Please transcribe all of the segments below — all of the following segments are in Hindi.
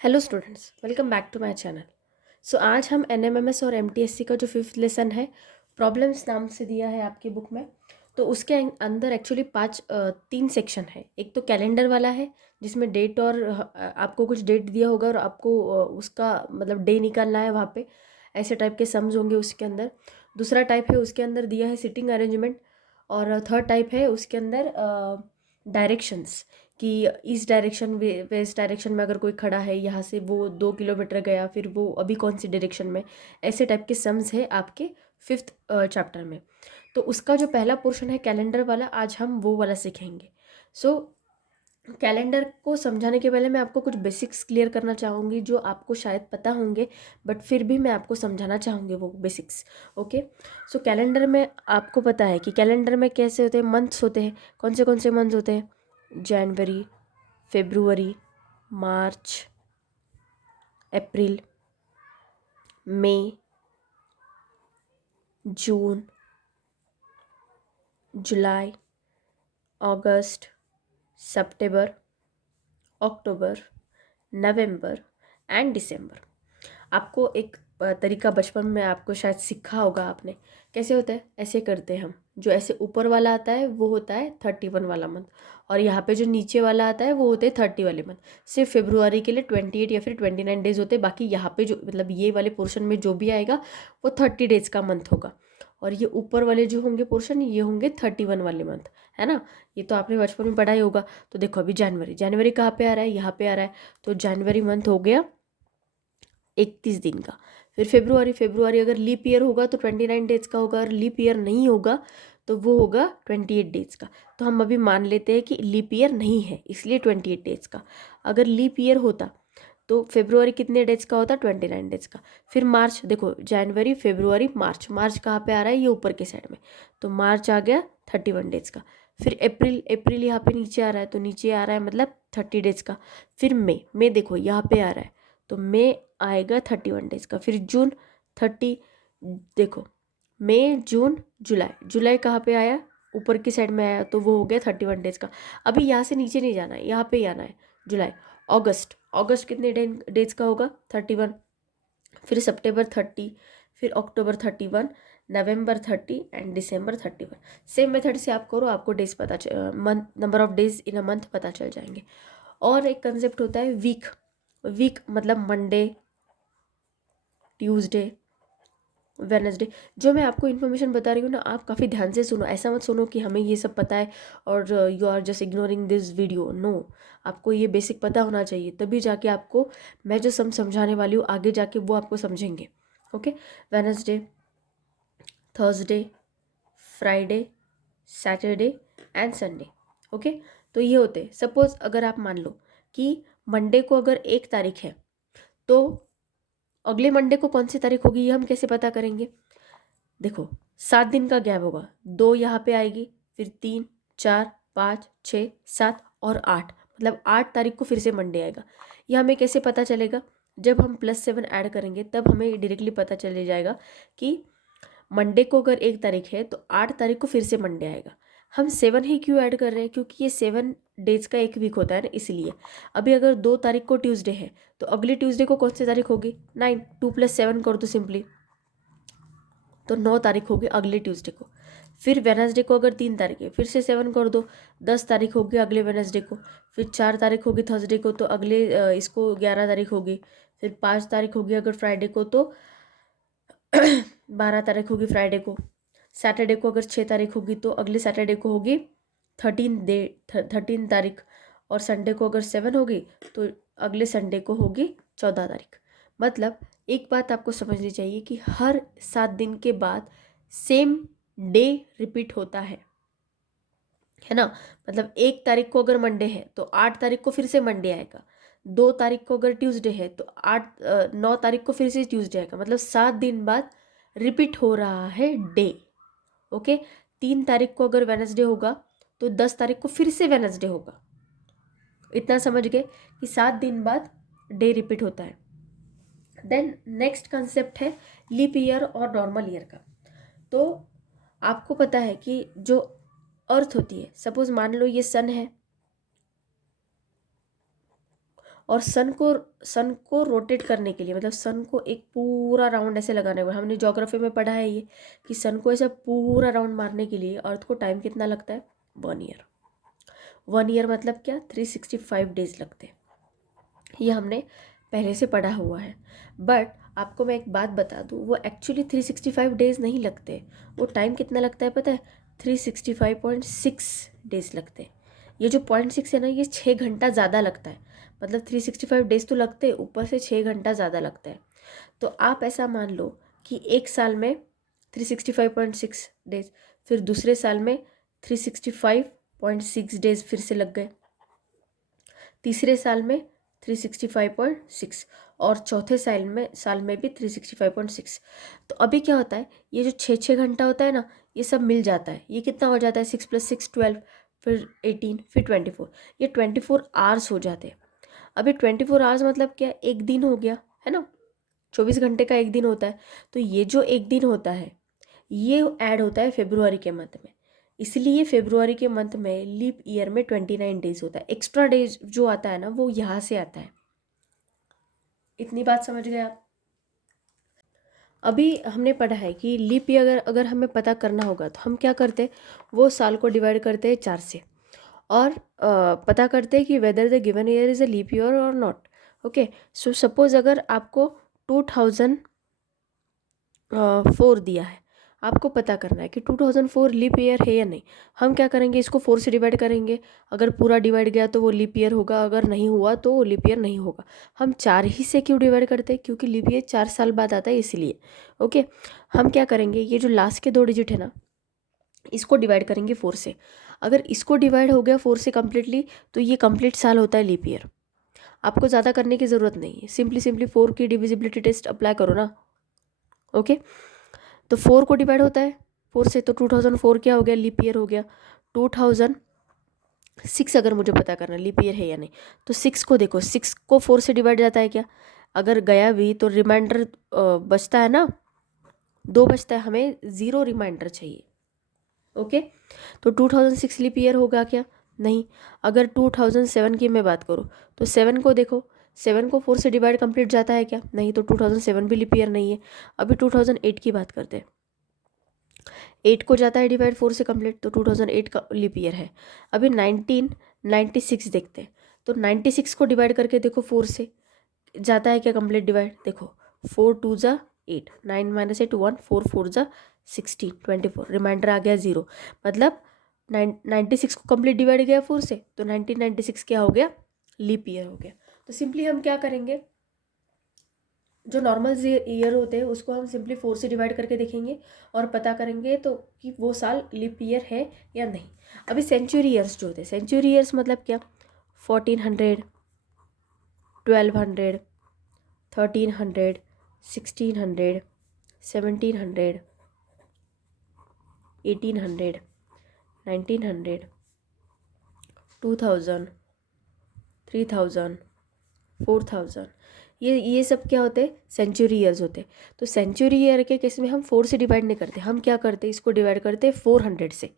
Hello students, welcome back to my channel. So आज हम एनएमएमएस और एमटीएससी का जो फिफ्थ लेसन है, प्रॉब्लम्स नाम से दिया है आपकी बुक में। तो उसके अंदर एक्चुअली तीन सेक्शन है। एक तो कैलेंडर वाला है जिसमें डेट और आपको कुछ डेट दिया होगा और आपको उसका मतलब डे निकालना है वहाँ पे। ऐसे टाइप के सम्स होंगे उसके अंदर। दूसरा टाइप है उसके अंदर दिया है सिटिंग अरेंजमेंट। और थर्ड टाइप है उसके अंदर डायरेक्शंस कि इस डायरेक्शन वेस्ट डायरेक्शन में अगर कोई खड़ा है, यहाँ से वो 2 किलोमीटर गया, फिर वो अभी कौन सी डायरेक्शन में। ऐसे टाइप के सम्स है आपके फिफ्थ चैप्टर में। तो उसका जो पहला पोर्शन है कैलेंडर वाला, आज हम वो वाला सीखेंगे। सो कैलेंडर को समझाने के पहले मैं आपको कुछ बेसिक्स क्लियर करना चाहूँगी जो आपको शायद पता होंगे, बट फिर भी मैं आपको समझाना चाहूँगी वो बेसिक्स। ओके। सो कैलेंडर में आपको पता है कि कैलेंडर में कैसे होते हैं, मंथ्स होते हैं। कौन से मंथ्स होते हैं? January, February, March, April, May, June, July, August, September, October, November and December. आपको एक तरीका बचपन में आपको शायद सीखा होगा आपने। कैसे होता है? ऐसे करते हैं हम। जो ऐसे ऊपर वाला आता है वो होता है 31 वाला मंथ, और यहाँ पे जो नीचे वाला आता है वो होते हैं 30 वाले मंथ। सिर्फ फेब्रुआरी के लिए 28 या फिर 29 डेज होते हैं। बाकी यहाँ पे जो मतलब ये वाले पोर्शन में जो भी आएगा वो 30 डेज का मंथ होगा। और ये ऊपर वाले जो होंगे पोर्शन, ये होंगे 31 वाले मंथ, है ना। ये तो आपने बचपन में पढ़ा ही होगा। तो देखो अभी जनवरी, जनवरी कहाँ पे आ रहा है? यहाँ पे आ रहा है। तो जनवरी मंथ हो गया 31 दिन का। फिर फेब्रुआरी, फेब्रुआरी अगर लीप ईयर होगा तो 29 डेज का होगा, और लीप ईयर नहीं होगा तो वो होगा 28 डेज का। तो हम अभी मान लेते हैं कि लीप ईयर नहीं है, इसलिए 28 डेज का। अगर लीप ईयर होता तो फेब्रुआरी कितने डेज का होता? 29 डेज का। फिर मार्च, देखो जनवरी, फेब्रुआरी, मार्च। मार्च कहाँ पे आ रहा है? ये ऊपर के साइड में। तो मार्च आ गया 31 डेज का। फिर अप्रैल, अप्रैल यहाँ पे नीचे आ रहा है, तो नीचे आ रहा है मतलब 30 डेज का। फिर मई, मई देखो यहाँ पे आ रहा है, तो मई आएगा 31 डेज का। फिर जून 30, देखो मई, जून, जुलाई। जुलाई कहाँ पे आया? ऊपर की साइड में आया, तो वो हो गया 31 डेज का। अभी यहाँ से नीचे नहीं जाना है, यहाँ पे ही आना है। जुलाई, अगस्त, अगस्त कितने डेज का होगा? 31। फिर सितंबर 30, फिर अक्टूबर 31, नवंबर 30 एंड दिसंबर 31। सेम मेथड से आप करो, आपको डेज पता month, number of days in a month पता चल जाएंगे। और एक कंसेप्ट होता है वीक। वीक मतलब मंडे, ट्यूसडे, वेनसडे। जो मैं आपको इन्फॉर्मेशन बता रही हूँ ना, आप काफ़ी ध्यान से सुनो। ऐसा मत सुनो कि हमें ये सब पता है और you are just ignoring this video. No, आपको ये बेसिक पता होना चाहिए, तभी जाके आपको मैं जो समझाने वाली हूँ आगे जाके वो आपको समझेंगे। Okay. Wednesday, Thursday, Friday, Saturday and Sunday. Okay. तो ये होते, सपोज अगर आप मान लो कि मंडे को अगर 1 तारीख है, तो अगले मंडे को कौन सी तारीख होगी ये हम कैसे पता करेंगे? देखो 7 दिन का गैप होगा, 2 यहाँ पे आएगी, फिर 3, 4, 5, 6, 7 और 8, मतलब 8 तारीख को फिर से मंडे आएगा। ये हमें कैसे पता चलेगा? जब हम +7 ऐड करेंगे तब हमें डायरेक्टली पता चल जाएगा कि मंडे को अगर 1 तारीख है तो 8 तारीख को फिर से मंडे आएगा। हम 7 ही क्यों ऐड कर रहे हैं? क्योंकि ये 7 डेज का एक वीक होता है ना, इसलिए। अभी अगर 2 तारीख को ट्यूसडे है तो अगली ट्यूसडे को कौन सी तारीख होगी? 9, 2 + 7 कर दो सिंपली, तो 9 तारीख होगी अगले ट्यूसडे को। फिर वेनसडे को अगर 3 तारीख है, फिर से 7 कर दो, 10 तारीख होगी अगले वेनसडे को। फिर 4 तारीख होगी थर्सडे को, तो अगले इसको 11 तारीख होगी। फिर 5 तारीख होगी अगर फ्राइडे को, तो 12 तारीख होगी फ्राइडे को। सैटरडे को अगर 6 तारीख होगी तो अगले सैटरडे को होगी 13 तारीख। और संडे को अगर 7 होगी तो अगले संडे को होगी 14 तारीख। मतलब एक बात आपको समझनी चाहिए कि हर 7 दिन के बाद सेम डे रिपीट होता है ना। मतलब 1 तारीख को अगर मंडे है तो 8 तारीख को फिर से मंडे आएगा। 2 तारीख को अगर ट्यूसडे है तो 9 तारीख को फिर से ट्यूसडे आएगा। मतलब 7 दिन बाद रिपीट हो रहा है डे। ओके। 3 तारीख को अगर वेनसडे होगा तो 10 तारीख को फिर से वेनसडे होगा। इतना समझ गए कि 7 दिन बाद डे रिपीट होता है। देन नेक्स्ट कंसेप्ट है लीप ईयर और नॉर्मल ईयर का। तो आपको पता है कि जो अर्थ होती है, सपोज मान लो ये सन है और सन को रोटेट करने के लिए, मतलब सन को एक पूरा राउंड ऐसे लगाने को, हमने ज्योग्राफी में पढ़ा है ये कि सन को ऐसे पूरा राउंड मारने के लिए अर्थ को टाइम कितना लगता है? 1 ईयर। 1 ईयर मतलब क्या? 365 डेज लगते हैं। ये हमने पहले से पढ़ा हुआ है। बट आपको मैं एक बात बता दूँ, वो एक्चुअली 365 डेज नहीं लगते। वो टाइम कितना लगता है पता है? 365.6 डेज लगते हैं। ये जो 0.6 है ना, ये 6 घंटा ज़्यादा लगता है। मतलब 365 डेज तो लगते, ऊपर से 6 घंटा ज़्यादा लगता है। तो आप ऐसा मान लो कि एक साल में 365.6 डेज, फिर दूसरे साल में 365.6 डेज फिर से लग गए, तीसरे साल में 365.6, और चौथे साल में भी 365.6। तो अभी क्या होता है, ये जो 6 घंटा होता है ना, ये सब मिल जाता है। ये कितना हो जाता है? 6 + 6 12, फिर 18, फिर 24। ये 24 आवर्स हो जाते हैं। अभी 24 आवर्स मतलब क्या? एक दिन हो गया है ना, 24 घंटे का एक दिन होता है। तो ये जो एक दिन होता है, ये ऐड होता है फेब्रुआरी के मंथ में। इसलिए फेब्रुआरी के मंथ में लीप ईयर में 29 डेज होता है। एक्स्ट्रा डेज जो आता है ना, वो यहाँ से आता है। इतनी बात समझ गए आप? अभी हमने पढ़ा है कि लीप ईयर अगर हमें पता करना होगा तो हम क्या करते हैं, वो साल को डिवाइड करते हैं 4 से, और पता करते हैं कि whether the given year is a leap year और नॉट। ओके, सो सपोज अगर आपको 2004 दिया है, आपको पता करना है कि 2004 लीप ईयर है या नहीं। हम क्या करेंगे, इसको 4 से डिवाइड करेंगे। अगर पूरा डिवाइड गया तो वो लीप ईयर होगा, अगर नहीं हुआ तो वो लीप ईयर नहीं होगा। हम 4 ही से क्यों डिवाइड करते हैं? क्योंकि लीप ईयर 4 साल बाद आता है, इसलिए। ओके, हम क्या करेंगे, ये जो लास्ट के 2 डिजिट है ना, इसको डिवाइड करेंगे 4 से। अगर इसको डिवाइड हो गया 4 से कम्प्लीटली, तो ये कम्प्लीट साल होता है लीप ईयर। आपको ज़्यादा करने की ज़रूरत नहीं है, सिंपली 4 की डिविजिबिलिटी टेस्ट अप्लाई करो ना। ओके, तो 4 को डिवाइड होता है 4 से, तो 2004 क्या हो गया? लीप ईयर हो गया। 2006 अगर मुझे पता करना लीप ईयर है या नहीं, तो 6 को देखो, 6 को 4 से डिवाइड जाता है क्या? अगर गया भी तो रिमाइंडर बचता है ना, 2 बचता है, हमें 0 रिमाइंडर चाहिए। ओके, तो 2006 लीप ईयर होगा क्या? नहीं। अगर 2007 की मैं बात करूँ तो 7 को देखो, 7 को 4 से डिवाइड कंप्लीट जाता है क्या? नहीं, तो 2007 भी लीप ईयर नहीं है। अभी 2008 की बात करते हैं, 8 को जाता है डिवाइड 4 से कंप्लीट, तो 2008 का लीप ईयर है। अभी 1996 देखते हैं, तो 96 को डिवाइड करके देखो 4 से, जाता है क्या कंप्लीट डिवाइड? देखो, 4 2 ज़ा 8, 9 - 8 1, 4 4 ज़ा 16, 24, रिमाइंडर आ गया 0। मतलब 96 को कंप्लीट डिवाइड गया 4 से, तो 1996 क्या हो गया? लीप ईयर हो गया। तो सिंपली हम क्या करेंगे, जो नॉर्मल ईयर होते हैं उसको हम सिंपली 4 से डिवाइड करके देखेंगे और पता करेंगे तो कि वो साल लीप ईयर है या नहीं। अभी सेंचुरी ईयर्स जो होते हैं, सेंचुरी ईयर्स मतलब क्या? 1400, 1200, 1300, 1600, 1700, 1800, 1900, 2000, 3000, 4000, ये सब क्या होते हैं? सेंचुरी ईयर्स होते हैं। तो सेंचुरी ईयर के केस में हम 4 से डिवाइड नहीं करते, हम क्या करते हैं, इसको डिवाइड करते हैं 400 से।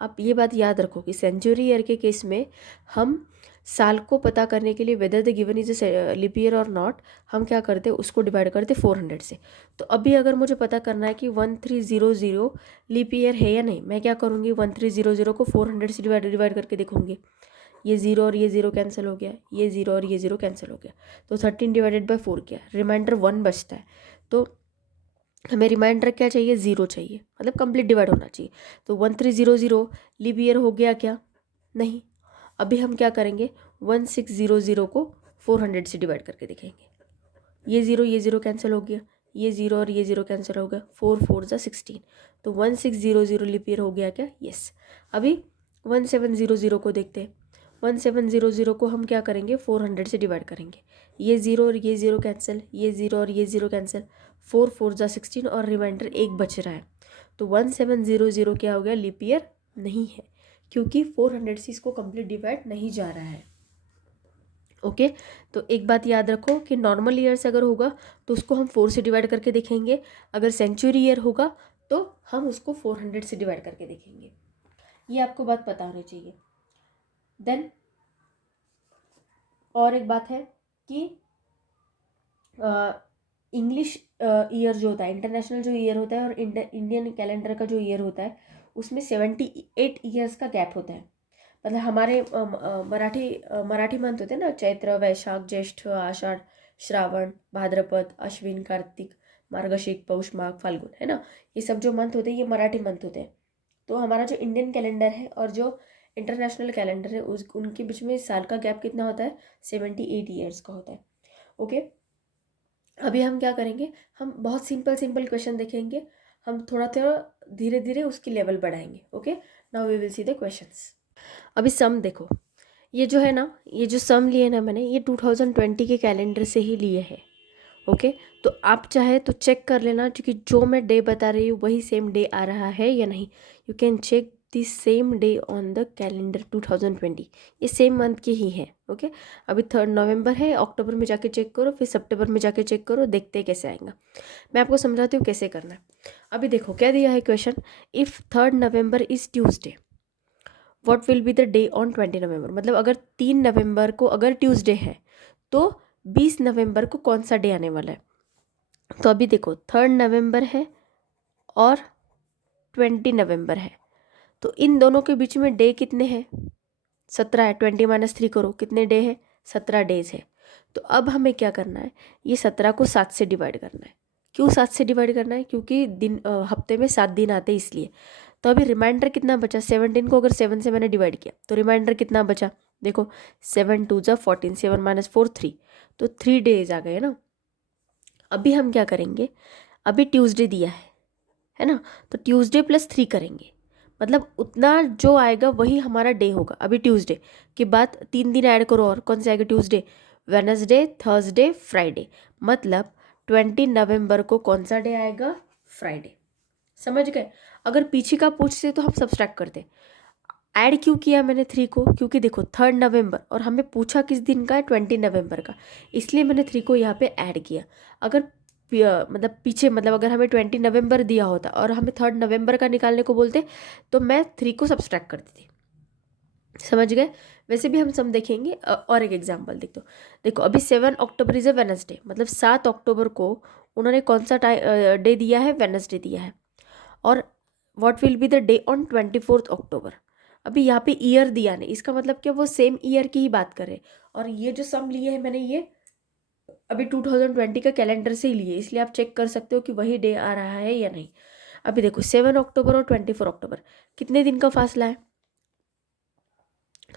आप ये बात याद रखो कि सेंचुरी ईयर के केस में हम साल को पता करने के लिए whether the given is a leap year और नॉट, हम क्या करते हैं, उसको डिवाइड करते 400 से। तो अभी अगर मुझे पता करना है कि 1300 लीप ईयर है या नहीं, मैं क्या करूँगी, 1300 को 400 से डिवाइड करके देखूँगी। ये 0 और ये 0 कैंसिल हो गया, ये 0 और ये 0 कैंसिल हो गया, तो 13 डिवाइडेड बाई 4 किया, रिमाइंडर 1 बचता है। तो हमें रिमाइंडर क्या चाहिए? 0 चाहिए, मतलब कंप्लीट डिवाइड होना चाहिए। तो 1300 लीप ईयर हो गया क्या? नहीं। अभी हम क्या करेंगे, 1600 को 400 से डिवाइड करके देखेंगे। ये 0 कैंसिल हो गया, ये 0 और ये 0 कैंसिल हो गया, 4 4 ज़ा 16, तो 1600 लीप ईयर हो गया क्या? यस। अभी 1700 को देखते हैं। 1700 को हम क्या करेंगे, 400 से डिवाइड करेंगे। ये 0 और ये 0 कैंसिल, ये 0 और ये 0 कैंसिल, 4 4 ज़ा 16 और रिमाइंडर 1 बच रहा है। तो 1700 क्या हो गया? लीप ईयर नहीं है, क्योंकि 400 से इसको कंप्लीट डिवाइड नहीं जा रहा है। ओके, तो एक बात याद रखो कि नॉर्मल ईयर्स अगर होगा तो उसको हम 4 से डिवाइड करके देखेंगे, अगर सेंचुरी ईयर होगा तो हम उसको 400 से डिवाइड करके देखेंगे। ये आपको बात पता होनी चाहिए। देन और एक बात है कि इंग्लिश ईयर जो होता है, इंटरनेशनल जो ईयर होता है और इंडियन कैलेंडर का जो ईयर होता है उसमें 78 ईयर्स का गैप होता है। मतलब हमारे मराठी मंथ होते हैं ना, चैत्र, वैशाख, ज्येष्ठ, आषाढ़, श्रावण, भाद्रपद, अश्विन, कार्तिक, मार्गशीर, पौष, माघ, फाल्गुन, है ना, ये सब जो मंथ होते हैं ये मराठी मंथ होते हैं। तो हमारा जो इंडियन कैलेंडर है और जो इंटरनेशनल कैलेंडर है उस उनके बीच में साल का गैप कितना होता है, 78 ईयर्स का होता है। ओके, अभी हम क्या करेंगे, हम बहुत सिंपल सिंपल क्वेश्चन देखेंगे, हम थोड़ा थोड़ा धीरे धीरे उसकी लेवल बढ़ाएंगे। Okay, now we will see the questions. अभी सम देखो, ये जो है ना, ये जो सम लिए ना मैंने, ये 2020 के कैलेंडर से ही लिए हैं। ओके, तो आप चाहे तो चेक कर लेना, क्योंकि जो मैं डे बता रही हूँ वही सेम डे आ रहा है या नहीं। You can check the same day on the calendar 2020, ये सेम मंथ की ही है। ओके, अभी 3 नवंबर है, अक्टूबर में जाके चेक करो, फिर सितंबर में जाके चेक करो, देखते हैं कैसे आएगा। मैं आपको समझाती हूँ कैसे करना है। अभी देखो क्या दिया है question, if 3 November is Tuesday, what will be the day on 20 नवंबर। मतलब अगर 3 नवंबर को अगर ट्यूसडे है तो 20 नवंबर को कौन सा डे आने वाला है। तो अभी देखो 3 नवंबर है और 20 नवंबर है, तो इन दोनों के बीच में डे कितने हैं, 17 है। 20 माइनस 3 करो, कितने डे है, 17 डेज है। तो अब हमें क्या करना है, ये 17 को 7 से डिवाइड करना है। क्यों 7 से डिवाइड करना है, क्योंकि हफ्ते में 7 दिन आते हैं इसलिए। तो अभी रिमाइंडर कितना बचा, 17 को अगर 7 से मैंने डिवाइड किया तो रिमाइंडर कितना बचा, देखो 7 2 ज़ा 14, 7 माइनस 4 3, तो 3 डेज आ गए ना। अभी हम क्या करेंगे, अभी ट्यूसडे दिया है ना, तो ट्यूसडे प्लस 3 करेंगे, मतलब उतना जो आएगा वही हमारा डे होगा। अभी ट्यूसडे के बाद 3 दिन ऐड करो, और कौन से आएगा ट्यूसडे, वेडनेसडे, थर्सडे, फ्राइडे, मतलब 20 नवंबर को कौन सा डे आएगा, फ्राइडे। समझ गए। अगर पीछे का पूछते तो हम सब्सट्रैक्ट करते। ऐड क्यों किया मैंने 3 को, क्योंकि देखो 3 नवंबर और हमें पूछा किस दिन का है, 20 नवंबर का, इसलिए मैंने 3 को यहाँ पे ऐड किया। अगर मतलब पीछे, मतलब अगर हमें 20 नवंबर दिया होता और हमें 3 नवंबर का निकालने को बोलते तो मैं 3 को सब्सट्रैक्ट करती थी। समझ गए। वैसे भी हम सब देखेंगे, और एक एग्जाम्पल देख दो। देखो अभी 7 अक्टूबर इज़ अ वेनसडे, मतलब 7 अक्टूबर को उन्होंने कौन सा डे दिया है, वेनसडे दिया है। और what will be the day on 24 अक्टूबर। अभी यहाँ पे ईयर दिया नहीं, इसका मतलब क्या, वो सेम ईयर की ही बात करे। और ये जो सम लिए है मैंने, ये अभी 2020 का कैलेंडर से ही लिए, इसलिए आप चेक कर सकते हो कि वही डे आ रहा है या नहीं। अभी देखो 7 अक्टूबर और 24 अक्टूबर कितने दिन का फासला है,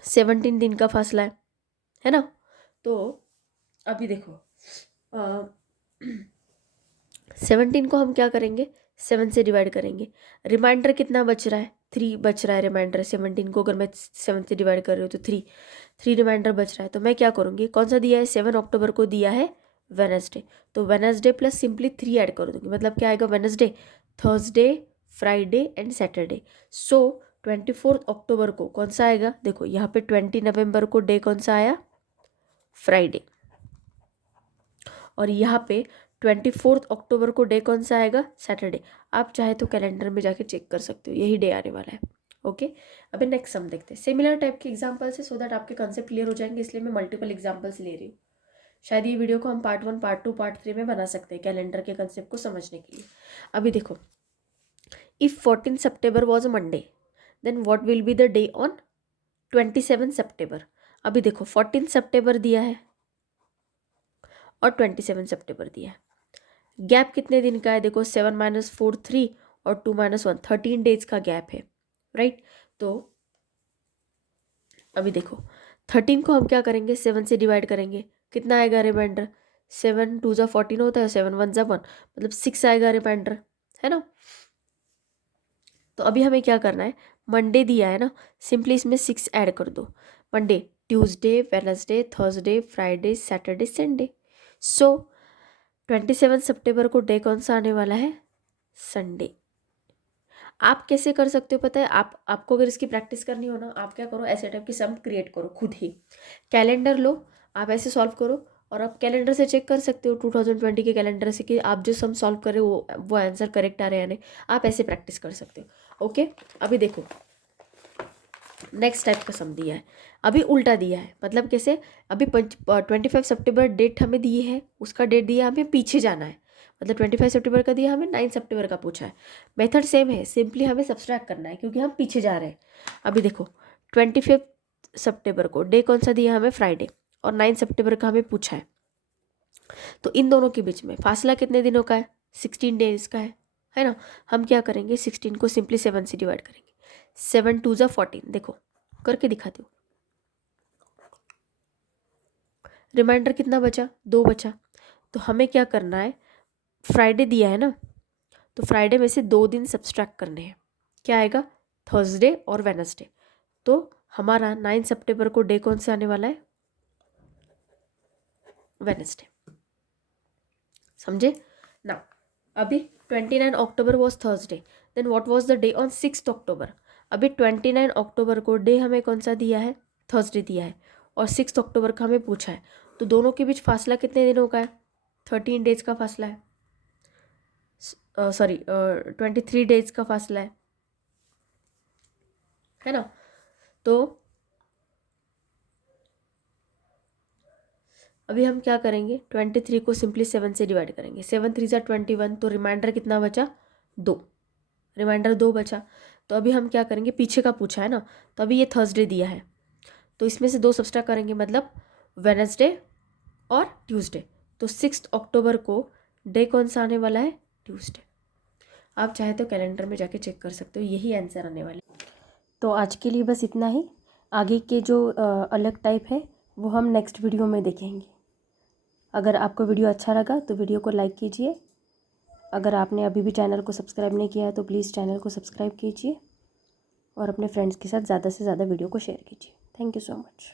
17 दिन का फासला है ना। तो अभी देखो 17 को हम क्या करेंगे, 7 से डिवाइड करेंगे। रिमाइंडर कितना बच रहा है, 3 बच रहा है रिमाइंडर। 17 को अगर मैं 7 से डिवाइड कर रही हूँ तो 3 रिमाइंडर बच रहा है। तो मैं क्या करूँगी, कौन सा दिया है, 7 अक्टूबर को दिया है वेनसडे, तो वेनसडे प्लस सिंपली 3 ऐड कर दूँगी, मतलब क्या आएगा, Wednesday, Thursday, Friday and Saturday. So 24 अक्टूबर को कौन सा आएगा, देखो यहाँ पे 20 नवंबर को डे कौन सा आया, फ्राइडे। और यहाँ पे 24 अक्टूबर को डे कौन सा आएगा, सैटरडे। आप चाहे तो कैलेंडर में जाके चेक कर सकते हो, यही डे आने वाला है। ओके, अभी नेक्स्ट सम देखते हैं। सिमिलर टाइप के एग्जांपल्स है, सो दैट आपके कॉन्सेप्ट क्लियर हो जाएंगे, इसलिए मैं मल्टीपल एग्जांपल्स ले रही हूँ। शायद ये वीडियो को हम पार्ट 1, पार्ट 2, पार्ट 3 में बना सकते हैं कैलेंडर के कंसेप्ट को समझने के लिए। अभी देखो, if 14 September was a Monday, then what will be the day on 27 September. अभी देखो 14 सितंबर दिया है और 27 सितंबर दिया है, गैप कितने दिन का है, देखो 7 माइनस 4 3 और 2 माइनस 1 13 डेज का गैप है, राइट। तो अभी देखो 13 को हम क्या करेंगे, 7 से डिवाइड करेंगे, कितना आएगा रिमाइंडर, 7 2 ज़ा 14 होता है, 7 1 ज़ा 1, मतलब 6 आएगा रिमाइंडर, है ना। तो अभी हमें क्या करना है, मंडे दिया है ना, सिंपली इसमें 6 ऐड कर दो। Monday, Tuesday, Wednesday, Thursday, Friday, Saturday, Sunday. So 27 सितंबर को डे कौन सा आने वाला है, संडे। आप कैसे कर सकते हो पता है, आपको अगर इसकी प्रैक्टिस करनी हो ना, आप क्या करो, ऐसे टाइप की सम क्रिएट करो खुद ही। कैलेंडर लो, आप ऐसे सॉल्व करो, और आप कैलेंडर से चेक कर सकते हो 2020 के कैलेंडर से कि आप जो सम सॉल्व कर रहे हो वो आंसर करेक्ट आ रहे हैं या नहीं। आप ऐसे प्रैक्टिस कर सकते हो। ओके, अभी देखो नेक्स्ट टाइप का सम दिया है, अभी उल्टा दिया है, मतलब कैसे, अभी 25 सितंबर डेट हमें दी है, उसका डेट दिया हमें पीछे जाना है, मतलब 25 सितंबर का दिया, हमें 9 सितंबर का पूछा है। मेथड सेम है, सिंपली हमें सब्सट्रैक्ट करना है क्योंकि हम पीछे जा रहे हैं। अभी देखो 25 सितंबर को डे कौन सा दिया हमें, फ्राइडे, और 9 सितंबर का हमें पूछा है, तो इन दोनों के बीच में फासला कितने दिनों का है, 16 डेज का है ना। हम क्या करेंगे, 16 को सिंपली 7 से डिवाइड करेंगे, 7 2 = 14, देखो करके दिखाती हूँ। रिमाइंडर कितना बचा, 2 बचा, तो हमें क्या करना है, फ्राइडे दिया है ना, तो फ्राइडे में से 2 दिन सब्सट्रैक्ट करने हैं, क्या आएगा, थर्सडे और वेनसडे। तो हमारा 9 सितंबर को डे कौन सा आने वाला है, वेनसडे, समझे ना। अभी 29 October was Thursday, then what was the day on 6 October. अभी 29 अक्टूबर को डे हमें कौन सा दिया है, थर्सडे दिया है, और 6 अक्टूबर का हमें पूछा है, तो दोनों के बीच फासला कितने दिनों का है, 13 डेज का फासला है, सॉरी 23 डेज का फासला है ना। तो अभी हम क्या करेंगे, 23 को सिंपली 7 से डिवाइड करेंगे, 7 3 = 21, तो रिमाइंडर कितना बचा, 2, रिमाइंडर 2 बचा। तो अभी हम क्या करेंगे, पीछे का पूछा है ना, तो अभी ये थर्सडे दिया है, तो इसमें से 2 सब्सट्रैक्ट करेंगे, मतलब वेनसडे और ट्यूसडे, तो 6 अक्टूबर को डे कौन सा आने वाला है, ट्यूसडे। आप चाहे तो कैलेंडर में जाके चेक कर सकते हो, यही आंसर आने वाले। तो आज के लिए बस इतना ही, आगे के जो अलग टाइप है वो हम नेक्स्ट वीडियो में देखेंगे। अगर आपको वीडियो अच्छा लगा तो वीडियो को लाइक कीजिए, अगर आपने अभी भी चैनल को सब्सक्राइब नहीं किया है तो प्लीज़ चैनल को सब्सक्राइब कीजिए, और अपने फ्रेंड्स के साथ ज़्यादा से ज़्यादा वीडियो को शेयर कीजिए। Thank you so much.